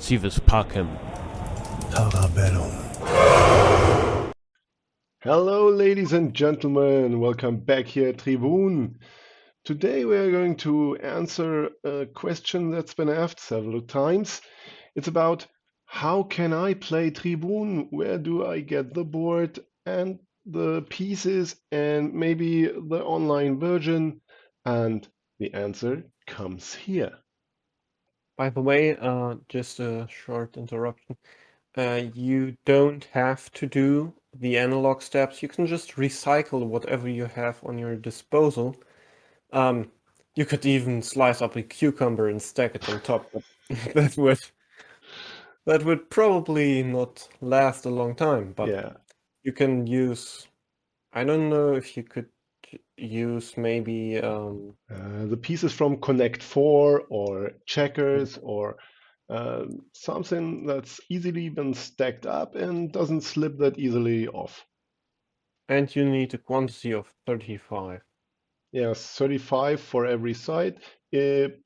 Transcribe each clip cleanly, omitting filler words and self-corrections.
Civis pacem. Tabeltop. Hello, ladies and gentlemen. Welcome back here at Tribun. Today we are going to answer a question that's been asked several times. It's about how can I play Tribun? Where do I get the board and the pieces and maybe the online version? And the answer comes here. By the way, just a short interruption. You don't have to do the analog steps. You can just recycle whatever you have on your disposal. You could even slice up a cucumber and stack it on top, but that would probably not last a long time. But Yeah. you can use, I don't know if you could use maybe The pieces from Connect 4 or Checkers or something that's easily been stacked up and doesn't slip that easily off. and you need a quantity of 35. Yes, 35 for every side,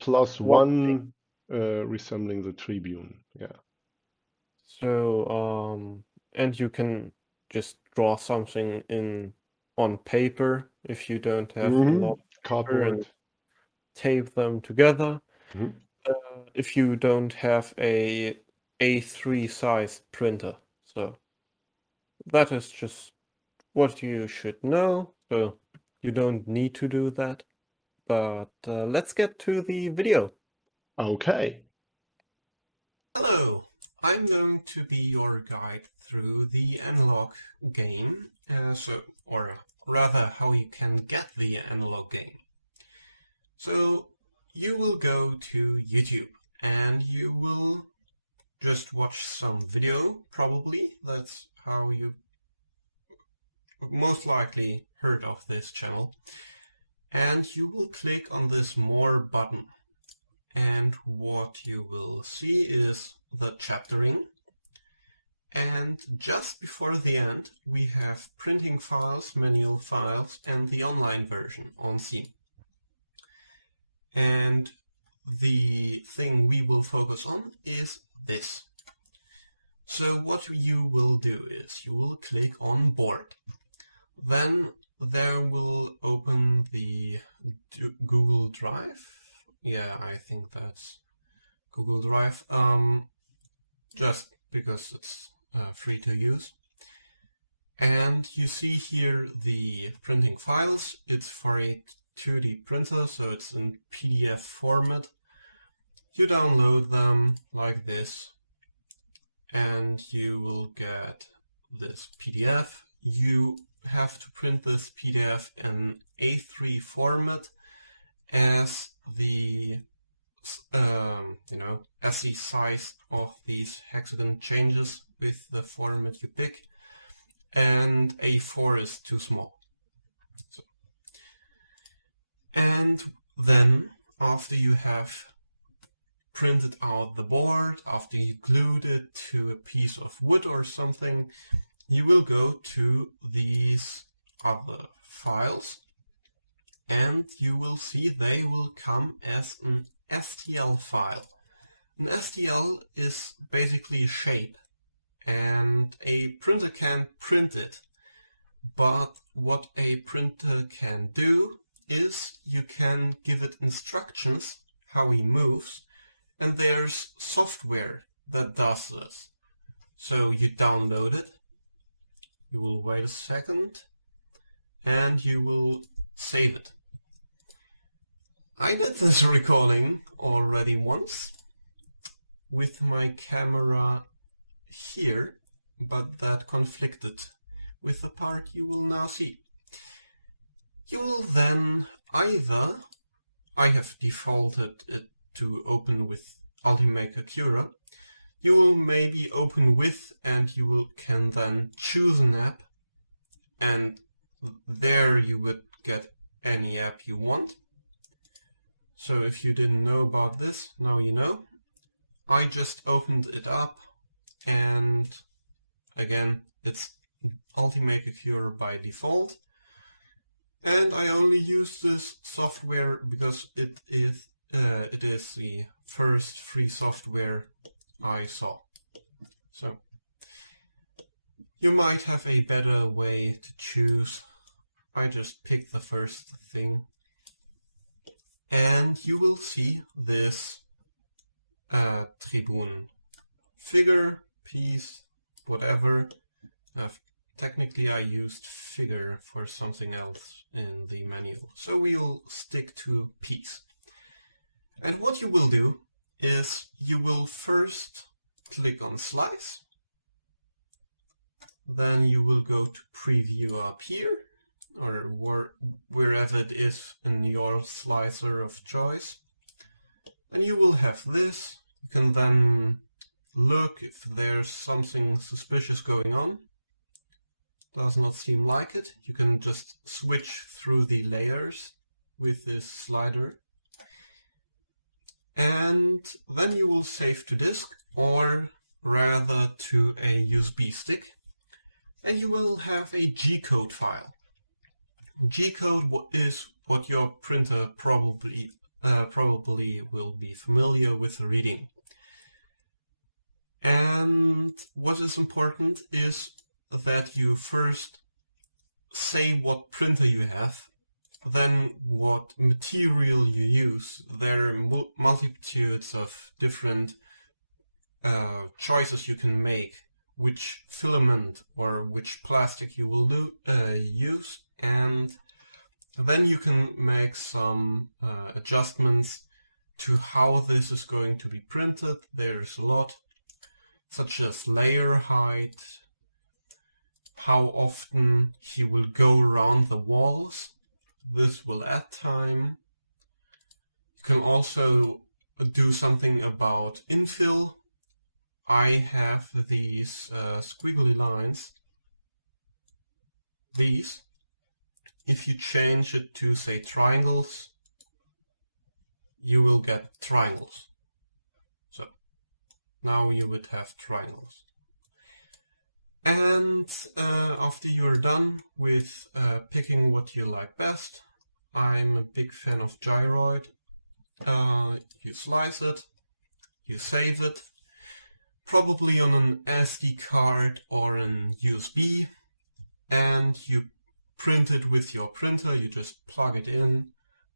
plus One one resembling the Tribune. Yeah. So, and you can just draw something on paper if you don't have a lot of paper Cardboard. and tape them together. Mhm. If you don't have a A3 size printer. So that is just what you should know. So you don't need to do that. But let's get to the video. Okay. Hello, I'm going to be your guide through the analog game, or rather how you can get the analog game. So you will go to YouTube and you will just watch some video, probably. That's how you most likely heard of this channel. And you will click on this More button. And what you will see is the chaptering. And just before the end, we have printing files, manual files, and the online version on scene. And the thing we will focus on is this. So what you will do is you will click on Board. Then there will open the Google Drive. Yeah, I think that's Google Drive, just because it's free to use. And you see here the printing files. It's for a 2D printer, so it's in PDF format. You download them like this, and you will get this PDF. You have to print this PDF in A3 format as the as the size of these hexagon changes with the format you pick, and A4 is too small. And then after you have printed out the board, after you glued it to a piece of wood or something, you will go to these other files, and you will see they will come as an STL file. An STL is basically a shape, and a printer can print it. But what a printer can do is you can give it instructions how he moves, and there's software that does this. So you download it, you will wait a second, and you will save it. I did this recording already once with my camera here, but that conflicted with the part you will now see. You will then either, I have defaulted it to open with Ultimaker Cura, you will maybe open with, and you can then choose an app, and there you would get any app you want. So if you didn't know about this, now you know. I just opened it up, and again, it's Ultimaker Cura by default. And I only use this software because it is the first free software I saw. So you might have a better way to choose. I just picked the first thing. And you will see this Tribun figure, piece, whatever. Technically I used figure for something else in the manual, so we'll stick to piece. And what you will do is you will first click on slice, then you will go to preview up here, or wherever it is in your slicer of choice. And you will have this. You can then look if there's something suspicious going on. Does not seem like it. You can just switch through the layers with this slider. And then you will save to disk, or rather to a USB stick. And you will have a G-code file. G-code is what your printer probably will be familiar with reading. And what is important is that you first say what printer you have, then what material you use. There are multitudes of different choices you can make, which filament or which plastic you will use, and then you can make some adjustments to how this is going to be printed. There's a lot, such as layer height, how often he will go around the walls. This will add time. You can also do something about infill. I have these squiggly lines. These. If you change it to, say, triangles, you will get triangles. So now you would have triangles. And after you're done with picking what you like best, I'm a big fan of gyroid. You slice it, you save it, probably on an SD card or an USB, and you print it with your printer. You just plug it in,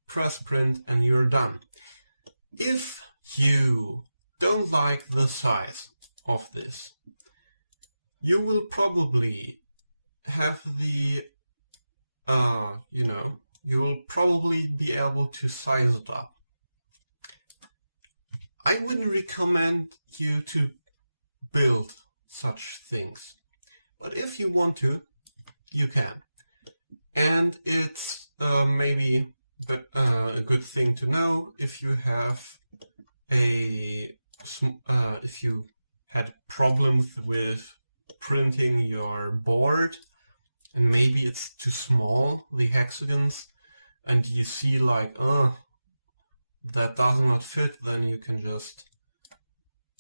press print, and you're done. If you don't like the size of this, you will probably have the, you will probably be able to size it up. I wouldn't recommend you to build such things, but if you want to, you can. And it's maybe a good thing to know if you have if you had problems with printing your board and maybe it's too small, the hexagons, and you see like, that does not fit, then you can just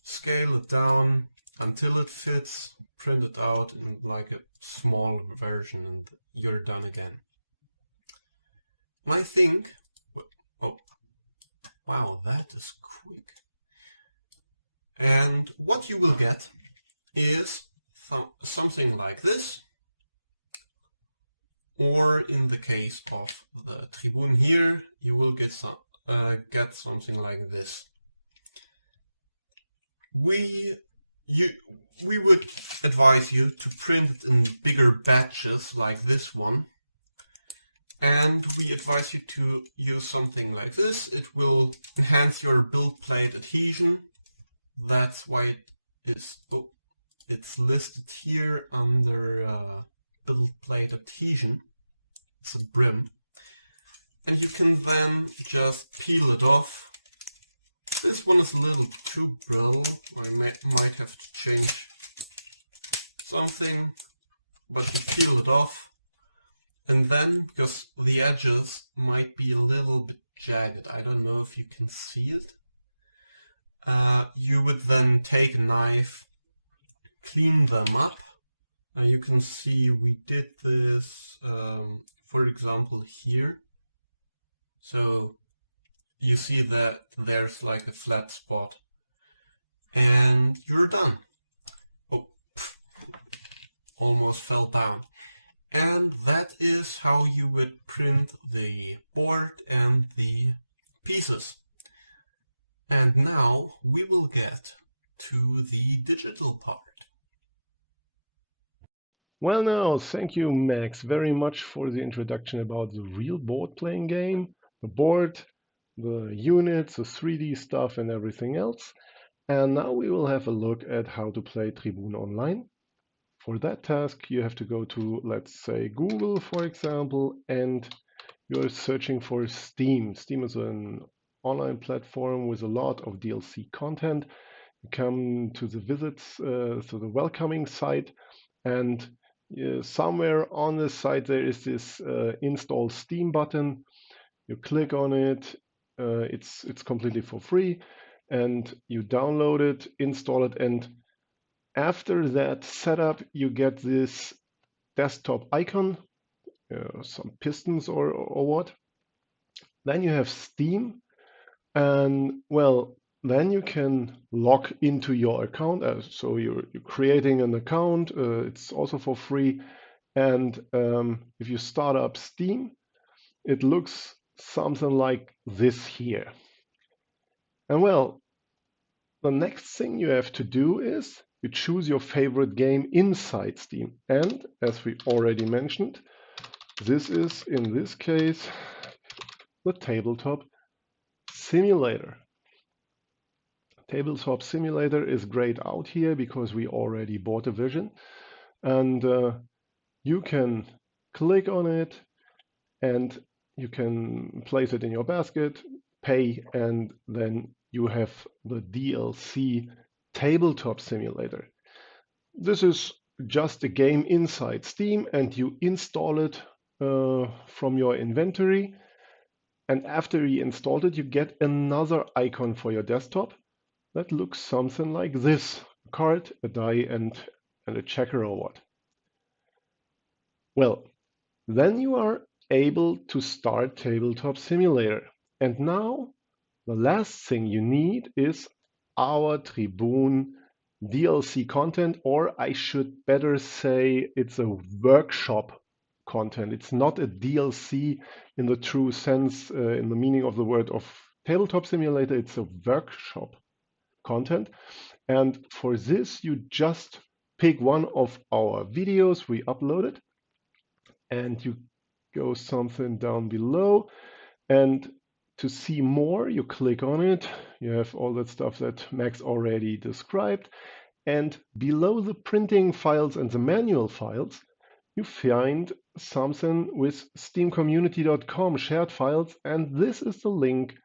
scale it down until it fits, print it out in like a small version, and you're done again. And I think, oh, wow, that is quick. And what you will get is something like this, or in the case of the Tribun here, you will get something like this. We would advise you to print it in bigger batches like this one, and we advise you to use something like this. It will enhance your build plate adhesion. That's why it is. It's listed here under build plate adhesion. It's a brim. And you can then just peel it off. This one is a little too brittle. I might have to change something, but you peel it off. And then, because the edges might be a little bit jagged, I don't know if you can see it, you would then take a knife, clean them up. You can see we did this, for example, here. So you see that there's like a flat spot. And and you're done. Oh, almost fell down. And that is how you would print the board and the pieces. And now we will get to the digital part. Well, now, thank you, Max, very much for the introduction about the real board playing game, the board, the units, the 3D stuff, and everything else. And now we will have a look at how to play Tribun online. For that task, you have to go to, let's say, Google, for example, and you're searching for Steam. Steam is an online platform with a lot of DLC content. You come to the visits, to the welcoming site, and somewhere on the site there is this install Steam button. You click on it. It's completely for free, and you download it, install it, and after that setup, you get this desktop icon, some pistons or what. Then you have Steam, and well, then you can log into your account. So you're creating an account. It's also for free. And if you start up Steam, it looks something like this here. And well, the next thing you have to do is you choose your favorite game inside Steam. And as we already mentioned, this is, in this case, the Tabletop Simulator. Tabletop Simulator is grayed out here because we already bought a version. And you can click on it and you can place it in your basket, pay, and then you have the DLC Tabletop Simulator. This is just a game inside Steam, and you install it from your inventory. And after you installed it, you get another icon for your desktop that looks something like this: a card, a die, and a checker or what. Well, then you are able to start Tabletop Simulator. And now the last thing you need is our Tribun DLC content, or I should better say it's a workshop content. It's not a DLC in the true sense, in the meaning of the word of Tabletop Simulator. It's a workshop content. And for this, you just pick one of our videos we uploaded, and you go something down below, and to see more, you click on it. You have all that stuff that Max already described. And below the printing files and the manual files, you find something with steamcommunity.com shared files. And this is the link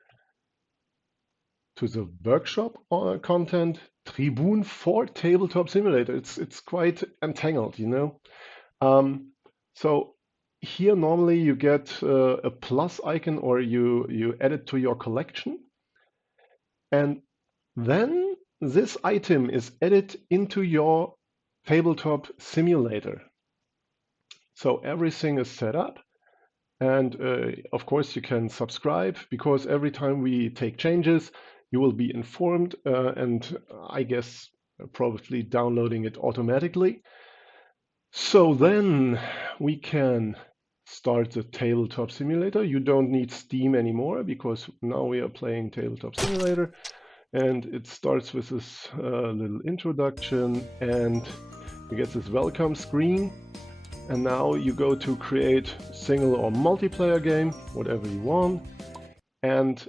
to the workshop content, Tribun for Tabletop Simulator. It's quite entangled, you know. So here normally you get a plus icon, or you add it to your collection. And then this item is added into your Tabletop Simulator. So everything is set up. And of course you can subscribe, because every time we take changes, you will be informed, and I guess probably downloading it automatically. So then we can start the Tabletop Simulator. You don't need Steam anymore, because now we are playing Tabletop Simulator. And it starts with this little introduction, and you get this welcome screen. And now you go to create single or multiplayer game, whatever you want. And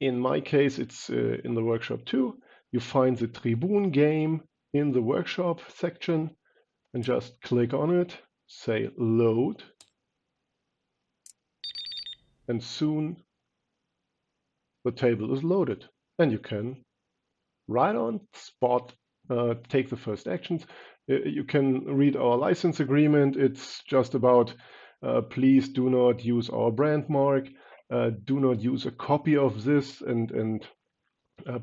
in my case, it's in the workshop 2. You find the Tribun game in the workshop section, and just click on it, say load, and soon the table is loaded. And you can right on spot take the first actions. You can read our license agreement. It's just about please do not use our brand mark, do not use a copy of this and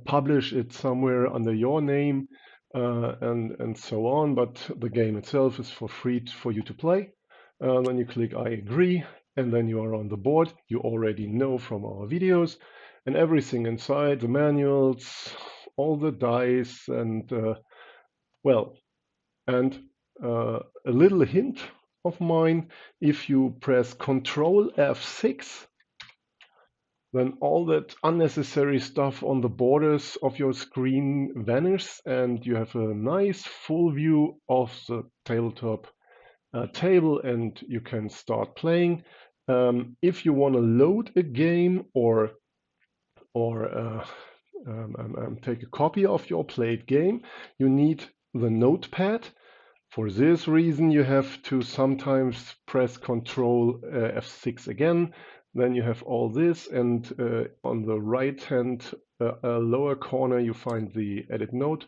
publish it somewhere under your name, and so on. But the game itself is for free for you to play. Then you click I agree, and then you are on the board. You already know from our videos, and everything inside, the manuals, all the dice, and well, and a little hint of mine, if you press Control F6, then all that unnecessary stuff on the borders of your screen vanishes, and you have a nice full view of the tabletop table, and you can start playing. If you want to load a game or take a copy of your played game, you need the notepad. For this reason, you have to sometimes press Control F6 again. Then you have all this, and on the right-hand lower corner, you find the edit note.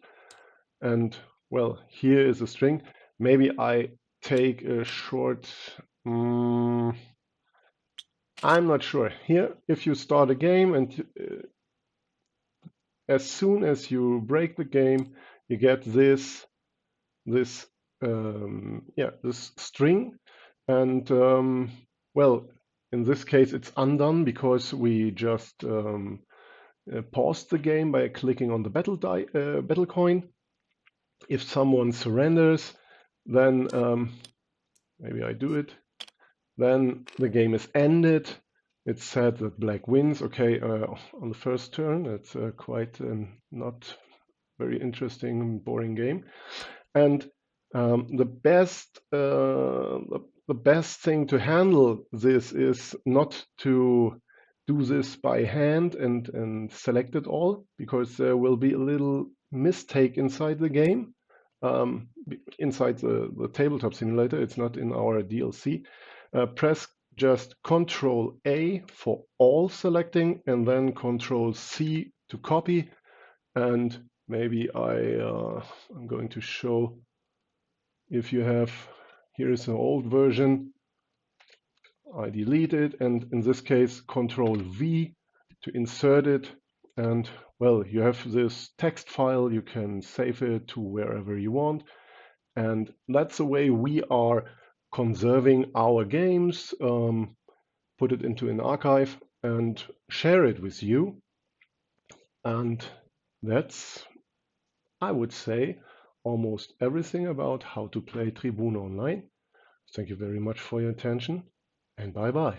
And well, here is a string. Maybe I take a short. I'm not sure. Here, if you start a game and as soon as you break the game, you get this string, and well, in this case it's undone because we just paused the game by clicking on the battle coin. If someone surrenders, then maybe I do it. Then the game is ended. It's said that black wins. Okay, on the first turn, it's quite not very interesting, boring game. And the best thing to handle this is not to do this by hand and select it all, because there will be a little mistake inside the game, inside the Tabletop Simulator. It's not in our DLC. Press just Control A for all selecting, and then Control C to copy. And maybe I'm going to show, if you have, here is an old version, I delete it, and in this case Control V to insert it, and well, you have this text file. You can save it to wherever you want, and that's the way we are conserving our games. Put it into an archive and share it with you. And that's, I would say, almost everything about how to play Tribun online. Thank you very much for your attention, and bye bye.